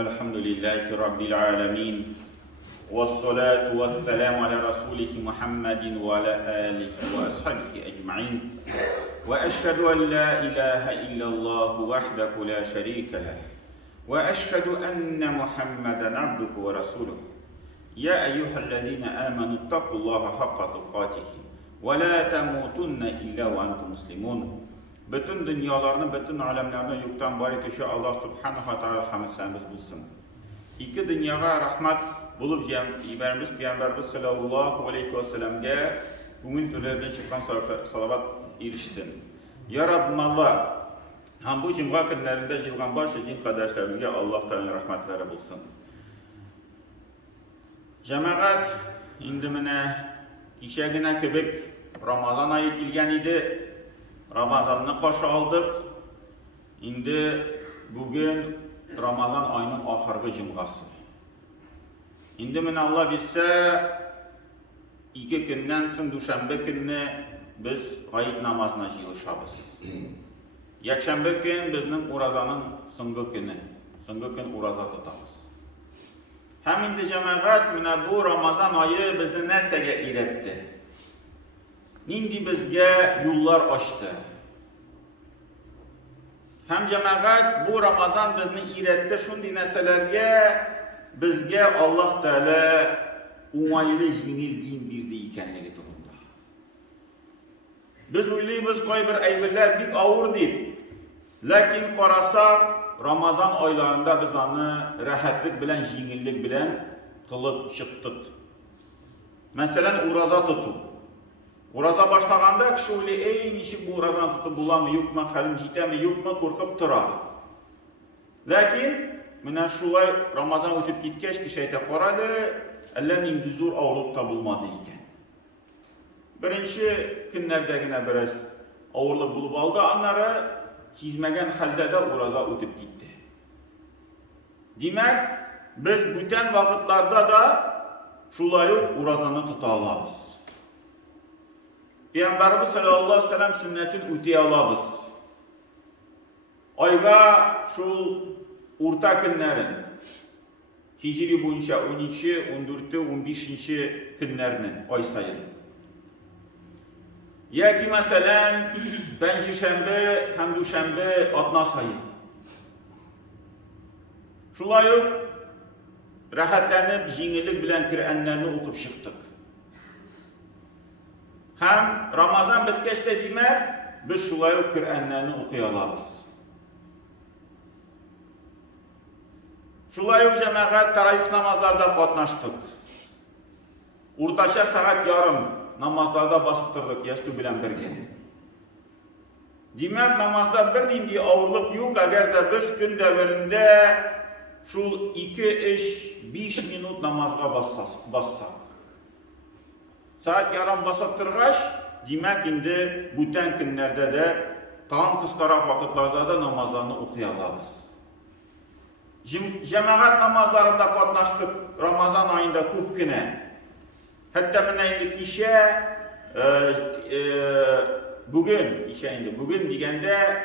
الحمد لله رب العالمين والصلاة والسلام على رسوله محمد وعلى آله وأصحابه أجمعين وأشهد أن لا إله إلا الله وحده لا شريك له وأشهد أن محمدا عبده ورسوله يا أيها الذين آمنوا اتقوا الله حق تقاته ولا تموتن إلا وأنتم مسلمون. Bütün dünyalarını, bütün alemlerini yoktan var etişi Allah subhanahu wa ta'ala hamd senimiz bulsun. İki dünyaya rahmet bulup İberimiz Peygamberimiz sallallahu aleyhi ve sellem'e bugün türlerden çıkan salavat erişsin. Ya Rabbim Allah, hem bu cümle günlerinde cilgan barça din kardeşlerimize Allah'tan rahmetleri bulsun. Cemaat, indi mine işegine köbek Ramazan ayı kilgen idi. Ramazan'ını qarşı aldıq. İndi bugün Ramazan ayının ahırgı cümğası. İndi min Allah bilsə 2 gündən sonra Düşənbə günü biz qayıt namazına yığılışabız. Yekşənbə gün bizim Urazanın sınğı günü. Sınğı gün Uraza tutağız. Hem indi cəməqət minə bu Ramazan ayı bizni nərsəyə irətdi. Nindi bizge yollar açtı. Hem cemaat bu Ramazan bizni iretti şundi nəsələrə bizge Allah Teala umaylı jinil din birdi ikenleri durumda. Biz uyluyuz koy bir ayviller bir ağır deyip. Lakin qarasaq Ramazan aylarında biz onu rahatlık bilen jinillik bilen kılıp çıktık. Mesela uraza tutup. Uraza başlaganda kişi öyle ey nişi bu urazan tutup bulamı yok mu, halim jitemi yok mu korkup tura. Lakin mine şulay Ramazan ötüp gitkeş ki şeyte koradı, ellerin düzur ağırlıkta bulmadı iken. Birinci günlerdegine biraz ağırlık bulup aldı, onları çizmegen halde de uraza ötüp gitti. Demek biz bütün vakitlarda da şulayı urazanı tutalabız. Peygamberimiz sallallahu aleyhi ve sellem sünnetin ütiye alabız. Ayga şu orta günlerin Hicri boyunca 12, 14, 15. günlerinin ay sayın. Ya ki mesela Bençişembe hem Düşembe adına sayın. Şulayıp rahatlanıp jinirlik bilen Kur'anlarını okup çıktık. Hem Ramazan bitkeçte demek biz şulayıp Kur'anlarını okuyalabız. Şulayıp cemaat taravih namazlarda katnaştık. Ortaça saat yarım namazlarda basıp durduk yastı bilen birge. Demek namazda bir nindi ağırlık yok eğer de biz gün devirinde şu 2-5 minut namazga bassak. Saat yarım basıp durgaç, demek indi bütün günlerde de tam kıskara vakitlerde de namazlarını okuyalabız. Cemaat namazlarında katnaştık Ramazan ayında köp güne. Hatta mine kişi bugün degende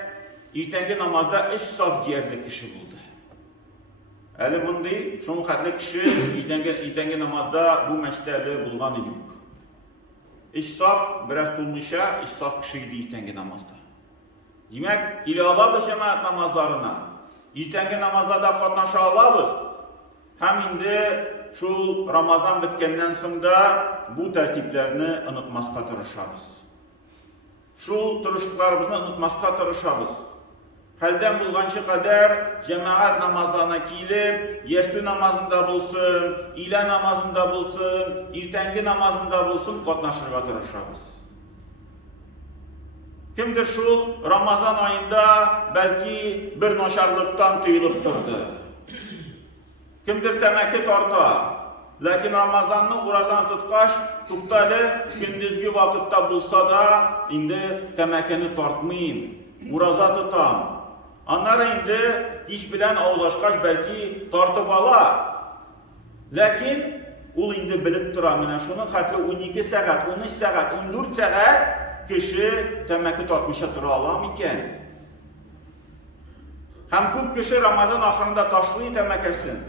irtengi namazda 3 saf ciğerli kişi buldu. Eli bundi, şun xatlı kişi irtengi namazda bu meşteli bulganı yok. İsraf biraz tulmuşa, israf kişiydi irtengi namazda. Demek, ilababız cemaat namazlarına. İrtengi namazlarda katnaşa alabız. Hem indi şu Ramazan bitkenden sonra bu tertiplerini unutmazka tırışabız. Şu tırışıklarımızı unutmazka tırışabız. Halden bulgançı kadar cemaat namazlarına kilip, yestü namazında bulsun, ile namazında bulsun, irtengi namazında bulsun, katnaşırga tırışabız. Kimdir şu Ramazan ayında belki bir naşarlıktan tüyülüp durdu. Kimdir temeki tarta. Lakin Ramazan'ın urazan tutkaş, tuktalı gündüzgü vakitte bulsa da indi temekini tartmayın. Uraza tutam. Anlar indi diş bilen ağızlaşkaç belki tartıp ala. Lakin ul indi bilip duramına şunun hatlı 12 saat, 13 saat, 14 saat kişi temeki tartmışa tura alam iken. Һәм күп кеше Рамазан ахырында ташлый тәмәкесен.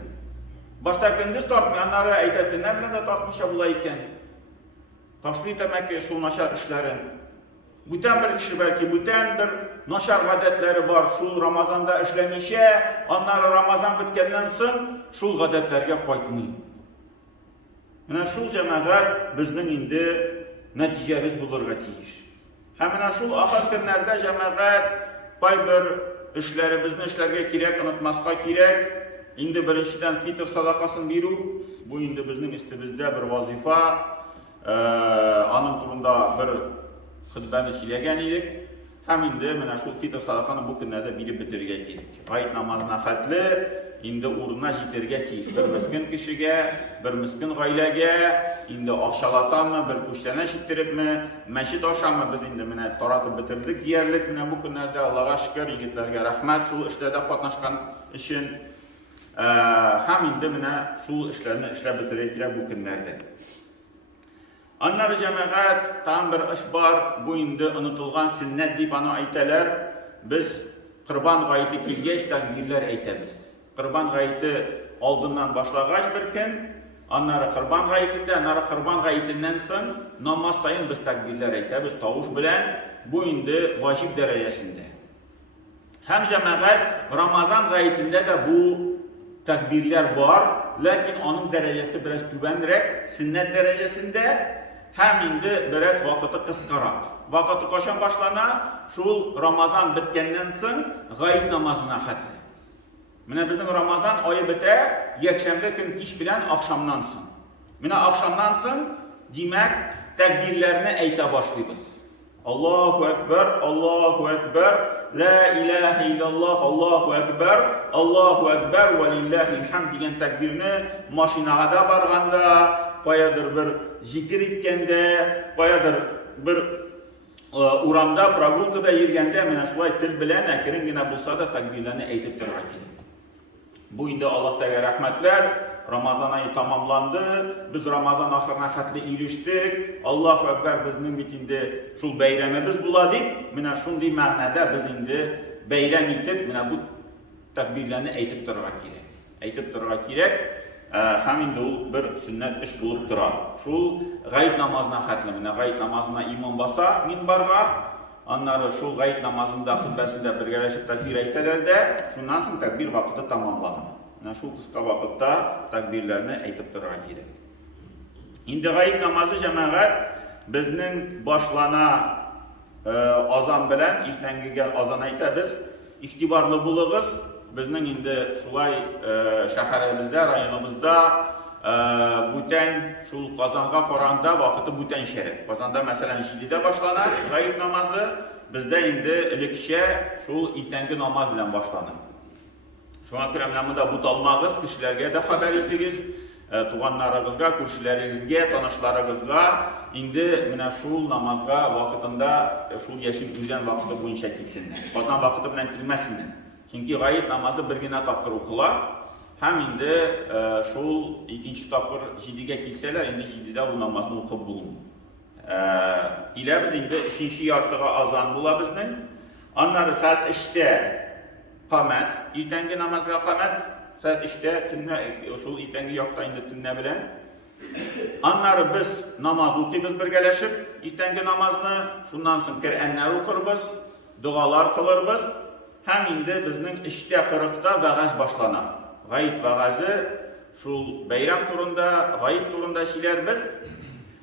Башта көндез тартмый, аннары әйтә төнлә белән дә тартмыйча була икән. Ташлый тәмәке шул начар эшләрен. Бүтән бер кеше бәлки бүтән бер начар гадәтләре бар, шул Рамазанда эшләмичә, аннары Рамазан беткәннән соң шул гадәтләргә кайтмый. Менә шул җәмәгать безнең инде нәтиҗәбез булырга тиеш. Һәм менә шул ахыр көннәрдә җәмәгать кайбер эшләребезне эшләргә кирәк, онытмаска кирәк. Инде беренчедән фитр садакасын бирү, бу инде безнең истебездә бер вазифа. Аның турында бер хутбаны сөйләгән идек. Һәм инде менә шул фитр садаканы бу көннәрдә биреп бетергә кирәк. Гайд намазына хәтле инде урынына җитәргә тиеш. Бер мескен кешегә, бер мескен гаиләгә инде акчалатамы, бер күчтәнә чиктерепме, мәчет ашамы без инде менә таратып бетердек диярлек. Менә бу көннәрдә Аллага шөкер, егетләргә рәхмәт шул эштә катнашкан өчен. Һәм инде менә шул эшләрне эшләп бетерергә кирәк бу көннәрдә. Аннары җәмәгать там бер эш бар, бу инде онытылган сөннәт дип аны әйтәләр. Без Корбан гаете килгәч тәкбирләр әйтәбез. Корбан гаете алдыннан башлагач бер көн, аннары Корбан гаетендә, аннары Корбан гаетеннән соң намаз сайын без тәкбирләр әйтәбез тавыш белән. Бу инде ваҗиб дәрәҗәсендә. Һәм җәмәгать Рамазан гаетендә дә бу тәкбирләр бар, ләкин аның дәрәҗәсе бераз түбәнрәк, сөннәт дәрәҗәсендә. Һәм инде бераз вакыты кыскарак. Вакыты кашан башлана? Шул Рамазан беткәннән соң гаит намазына хәтле. Менә безнең Рамазан ае бетә, якшәмбе көн кич белән ахшамнан соң. Менә ахшамнан соң димәк тәкбирләрне әйтә башлыйбыз. Аллаһу акбар, Аллаһу акбар, ла илаһа иллаллаһ, Аллаһу акбар, ва лиллаһил хамд дигән тәкбирне машинага да барганда, каядыр бер зикр иткәндә, каядыр бер урамда, прогулкада йөргәндә, менә шулай тел белән әкрен генә булса да тәкбирләрне әйтеп торырга кирәк. Бу инде Аллаһтагә рәхмәтләр. Рамазан айы тамамланды. Без Рамазан ахырына хәтле ирештек. Аллаһу акбар безнең бит инде шул бәйрәмебез була дип, менә шундый мәгънәдә без инде бәйрәм итеп, менә бу тәкбирләрне әйтеп торырга кирәк. Әйтеп торырга кирәк. Һәм инде ул бер сөннәт эш булып тора. Шул гаит намазына хәтле, менә гаит намазына имам баса минбарга, аннары шул гаит намазында хутбәсендә бергәләшеп тәкбир әйтәләр дә, шуннан соң тәкбир вакыты тамамлана. Менә шул кыска вакытта тәкбирләрне әйтеп торырга кирәк. Инде гаит намазы җәмәгать безнең башлана азан белән, иртәнгегә азан әйтәбез. Игътибарлы булыгыз. Безнең инде шулай шәһәребездә, районыбызда бүтән шул Казанга караганда вакыты бүтәнчәрәк. Казанда мәсәлән 7-дә башлана гаит намазы, бездә инде элекчә шул иртәнге намаз белән башлана. Шуңа күрә менә монда буталмагыз, кешеләргә дә хәбәр итегез, туганнарыгызга, күршеләрегезгә, танышларыгызга инде менә шул намазга вакытында шул яшен үлгән вакыты буенча килсеннәр. Казан вакыты белән килмәсеннәр. Чөнки гаит намазы бер генә тапкыр укыла, һәм инде шул икенче тапкыр 7-гә килсәләр, инде 7-дә ул намазны укып булмый. Киләбез инде 3-нче яртыга азан була безнең. Аннары сәгать 3-тә камәт, иртәнге намазга камәт, сәгать 3-тә төнлә шул иртәнге якта инде төнлә белән. Аннары без намаз укыйбыз бергәләшеп, иртәнге намазны, шуннан соң Коръәннәр укырбыз, дугалар кылырбыз. Һәм инде безнең 3:40-та вәгазь башлана. Гаит вәгазы шул бәйрәм турында, гаит турында сөйләрбез.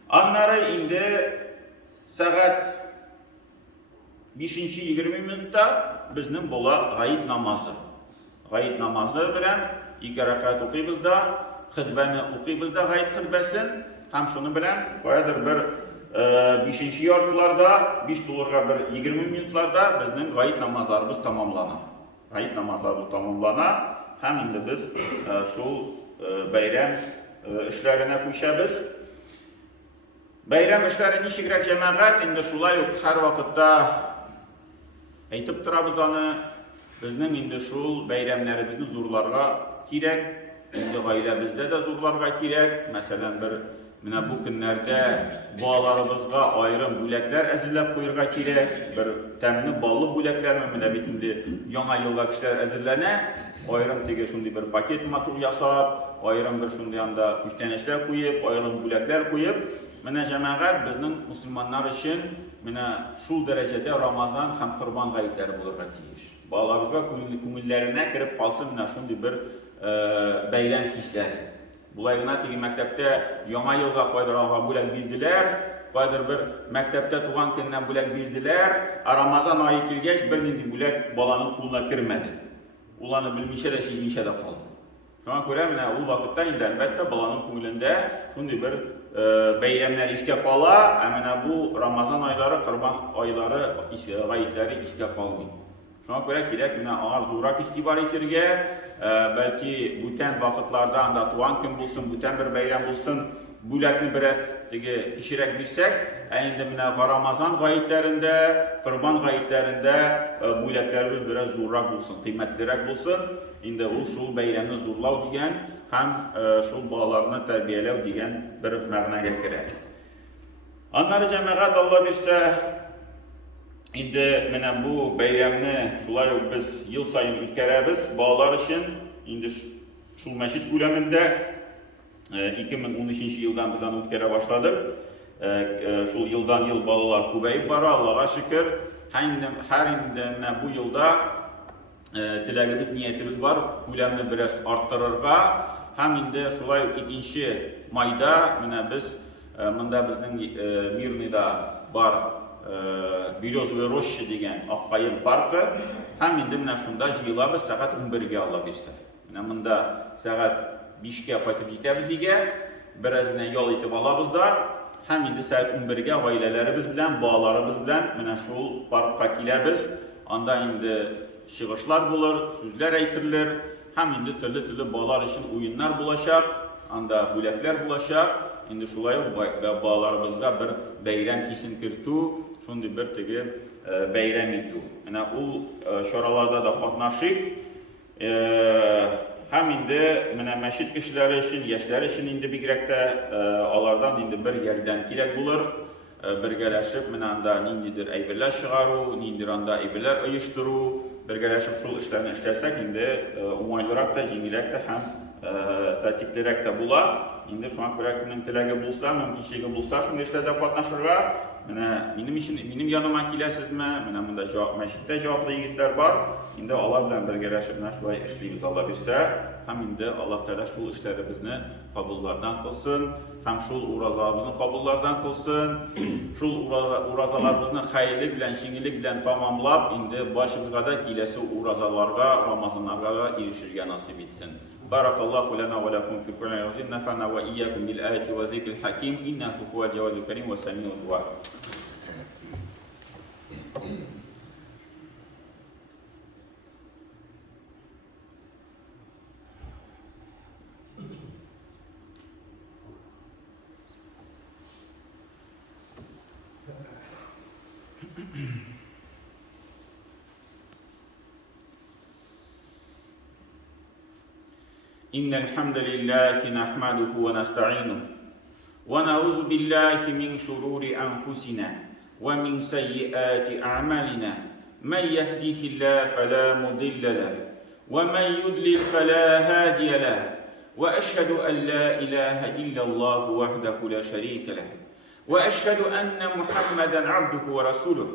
Аннары инде сәгать 5:20 минутта безнең була гаит намазы. Гаит намазы белән 2 рәкать укыйбыз да, хутбәне укыйбыз да гаит хутбәсен. Һәм шуны белән каядыр бер 5-нче яртыларда, 5 тулырга бер 20 минутларда безнең гаит намазларыбыз тамамлана. Гаит намазларыбыз тамамлана. Һәм инде без шул бәйрәм эшләренә күчәбез. Бәйрәм эшләре ничегрәк җәмәгать, инде шулай ук һәр вакытта әйтеп торабыз аны. Безнең инде шул бәйрәмнәребезне зурларга кирәк. Инде гаиләбездә дә зурларга кирәк. Мәсәлән, бер Менә бу көннәрдә балаларыбызга аерым бүләкләр әзерләп куярга кирәк. Бер тәмле баллы бүләкләрме, менә бит инде яңа елга кешеләр әзерләнә. Аерым теге шундый бер пакет матур ясап, аерым бер шундый анда күчтәнәчләр куеп, аерым бүләкләр куеп, менә җәмәгать безнең мусламаннар өчен менә шул дәрәҗәдә Рамазан һәм Корбан гаетләре булырга тиеш. Балаларыбызга күңелләренә кереп калсын менә шундый бер бәйрәм хисләре. Булай гына теге мәктәптә яңа елга кайдыр алга бүләк бирделәр, кайдыр бер мәктәптә туган көннән бүләк бирделәр, Рамазан ае килгәч бернинди бүләк баланың кулына кермәде. Ул аны белмичә дә сизмичә дә калды. Шуңа күрә менә ул вакытта инде әлбәттә баланың күңелендә шундый бер бәйрәмнәр искә кала, ә менә бу Рамазан айлары, Корбан айлары гаетләре искә калмый. Шуңа күрә кирәк менә аңар зуррак игътибар итәргә, бәлки бүтән вакытларда анда туган көн булсын, бүтән бер бәйрәм булсын, бүләкне бераз теге кичерәк бирсәк, ә инде менә Рамазан гаетләрендә, Корбан гаетләрендә бүләкләребез бераз зуррак булсын, кыйммәтлерәк булсын. Инде ул шул бәйрәмне зурлау дигән һәм шул балаларны тәрбияләү дигән бер мәгънәгә керә. Аннары җәмәгать Алла бирсә, инде менә бу бәйрәмне шулай ук без ел сайын үткәрәбез балалар өчен. Инде шул мәчет күләмендә 2013 елдан без аны үткәрә башладык. Шул елдан ел балалар күбәеп бара, Аллага шөкер. Һәр инде менә бу елда теләгебез, ниятебез бар, күләмне бераз арттырырга. Һәм инде шулай 2 майда менә без монда безнең Мирныйда бар Березовая роща дигән Аккаен паркы, һәм инде менә шунда җыелабыз сәгать 11-гә Алла бирсә. Менә монда сәгать 5-кә кайтып җитәбез өйгә, бераздан ял итеп алабыз да, һәм инде сәгать 11-гә гаиләләребез белән, балаларыбыз белән менә шул паркка киләбез. Анда инде чыгышлар булыр, сүзләр әйтерләр, һәм инде төрле балалар өчен уеннар булачак, анда бүләкләр булачак. Инде шулай ук балаларыбызга бер бәйрәм хисен кертү, шундый бер теге бәйрәм итү. Менә ул чараларда да катнашыйк. Һәм инде менә мәчет кешеләре өчен, яшьләр өчен инде бигрәк тә алардан инде бер ярдәм кирәк булыр. Бергәләшеп менә анда ниндидер әйберләр чыгару, ниндидер анда әйберләр оештыру, бергәләшеп шул эшләрне эшләсәк инде уңайлырак та, җиңелрәк тә һәм тәртиплерәк тә була. Инде шуңа күрә кемнең теләге булса, мөмкинчелеге булса, шундый эшләрдә катнашырга, менә минем яныма киләсезме? Менә монда мәчеттә җаваплы егетләр бар. Инде алар белән бергәләшеп менә шулай эшлибез Алла бирсә, һәм инде Аллаһ Тәгалә шул эшләребезне кабуллардан кылсын, һәм шул уразаларыбызны кабуллардан кылсын, шул уразаларыбызны хәйрлек белән, җиңеллек белән тамамлап, инде башыбызга да киләсе уразаларга, Рамазаннарга ирешергә насыйп итсен. بارك الله لنا ولكم في القرآن العظيم نفعنا وإياكم بالآيات والذكر الحكيم إنه هو الجواد الكريم والسميع الدعاء. إن الحمد لله نحمده ونستعينه ونعوذ بالله من شرور أنفسنا ومن سيئات أعمالنا من يهده الله فلا مضل له ومن يضلل فلا هادي له وأشهد أن لا إله إلا الله وحده لا شريك له وأشهد أن محمدا عبده ورسوله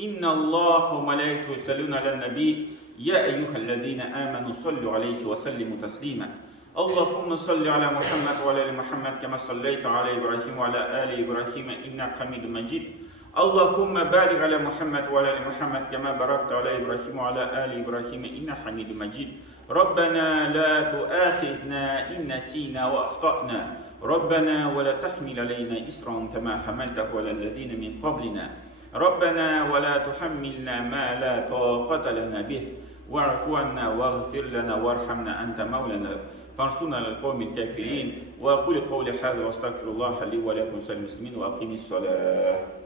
إن الله وملائكته يصلون على النبي يا أيها الذين آمنوا صلوا عليه وسلموا تسليما اللهم صل على محمد وعلى آل محمد كما صليت على إبراهيم وعلى آل إبراهيم إنك حميد مجيد اللهم بارك على محمد وعلى آل محمد كما باركت على إبراهيم وعلى آل إبراهيم إنك حميد مجيد ربنا لا تؤاخذنا إن نسينا وأخطأنا ربنا ولا تحمل علينا إصرا كما حملته على الذين من قبلنا ربنا ولا تحملنا ما لا طاقة لنا به واعف عنا واغفر لنا وارحمنا أنت مولانا فانصرنا على القوم الكافرين وأقول قولي هذا واستغفر الله لي ولكم وللمسلمين وأقيم الصلاة